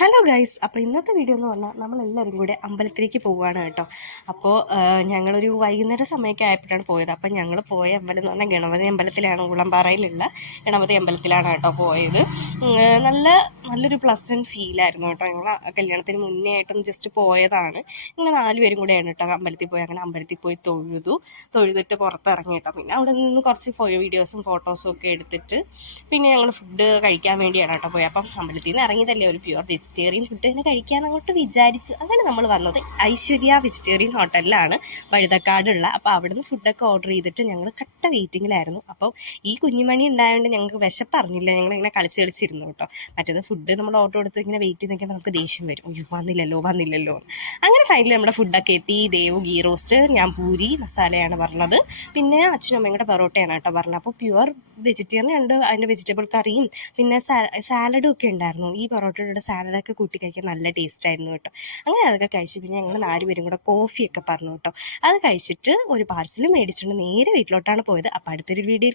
Hello guys, അപ്പോൾ ഇന്നത്തെ video എന്ന് പറഞ്ഞാൽ നമ്മളെല്ലാവരും കൂടെ അമ്പലത്തിലേക്ക് പോവുകയാണ് കേട്ടോ. അപ്പോൾ ഞങ്ങളൊരു വൈകുന്നേര സമയമൊക്കെ ആയപ്പോഴാണ് പോയത്. അപ്പോൾ ഞങ്ങൾ പോയ അമ്പലം എന്ന് പറഞ്ഞാൽ ഗണപതി അമ്പലത്തിലാണ്, ഉളമ്പാറയിലുള്ള ഗണപതി അമ്പലത്തിലാണ് കേട്ടോ പോയത്. നല്ലൊരു പ്ലസൻറ്റ് ഫീലായിരുന്നു കേട്ടോ. ഞങ്ങൾ കല്യാണത്തിന് മുന്നേ ആയിട്ടൊന്ന് ജസ്റ്റ് പോയതാണ്. ഞങ്ങൾ 4 പേരും കൂടെയാണ് കേട്ടോ അമ്പലത്തിൽ പോയി. അങ്ങനെ അമ്പലത്തിൽ പോയി തൊഴുതിട്ട് പുറത്തിറങ്ങി കേട്ടോ. പിന്നെ അവിടെ നിന്ന് കുറച്ച് വീഡിയോസും ഫോട്ടോസും ഒക്കെ എടുത്തിട്ട് പിന്നെ ഞങ്ങൾ ഫുഡ് കഴിക്കാൻ വേണ്ടിയാണ് കേട്ടോ പോയത്. അപ്പം അമ്പലത്തിൽ നിന്ന് ഇറങ്ങിയതല്ലേ, ഒരു പ്യുവർ വെജിറ്റേറിയൻ ഫുഡ് തന്നെ കഴിക്കാൻ അങ്ങോട്ട് വിചാരിച്ചു. അങ്ങനെ നമ്മൾ വന്നത് ഐശ്വര്യ വെജിറ്റേറിയൻ ഹോട്ടലിലാണ്, വഴുതക്കാടുള്ള. അപ്പോൾ അവിടുന്ന് ഫുഡൊക്കെ ഓർഡർ ചെയ്തിട്ട് ഞങ്ങൾ കട്ട വെയിറ്റിങ്ങിലായിരുന്നു. അപ്പോൾ ഈ കുഞ്ഞുമണി ഉണ്ടായതുകൊണ്ട് ഞങ്ങൾക്ക് വിശപ്പറിഞ്ഞില്ല. ഞങ്ങളിങ്ങനെ കളിച്ചിരുന്നു കേട്ടോ. മറ്റേത് ഫുഡ് നമ്മൾ ഓർഡർ കൊടുത്ത് ഇങ്ങനെ വെയിറ്റ് ചെയ്ത് നിൽക്കുമ്പോൾ നമുക്ക് ദേഷ്യം വരും, അയ്യോ വന്നില്ലല്ലോ. അങ്ങനെ ഫൈനലി നമ്മുടെ ഫുഡൊക്കെ എത്തി. ദേവ് ഗീ റോസ്റ്റ്, ഞാൻ പൂരി മസാലയാണ് പറഞ്ഞത്, പിന്നെ അച്ഛനും അമ്മയും കൂടെ പൊറോട്ടയാണ് കേട്ടോ പറഞ്ഞത്. അപ്പോൾ പ്യുവർ വെജിറ്റേറിയൻ ഉണ്ട്, അതിൻ്റെ വെജിറ്റബിൾ കറിയും പിന്നെ സാലഡും ഒക്കെ ഉണ്ടായിരുന്നു. ഈ പൊറോട്ടയുടെ സാലഡൊക്കെ കൂട്ടി കഴിക്കാൻ നല്ല ടേസ്റ്റ് ആയിരുന്നു കേട്ടോ. അങ്ങനെ അതൊക്കെ കഴിച്ചു. പിന്നെ ഞങ്ങൾ 4 പേരും കൂടെ കോഫിയൊക്കെ പറഞ്ഞു കേട്ടോ. അത് കഴിച്ചിട്ട് ഒരു പാർസൽ മേടിച്ചിട്ട് നേരെ വീട്ടിലോട്ടാണ് പോയത്. അപ്പോൾ അടുത്തൊരു വീഡിയോ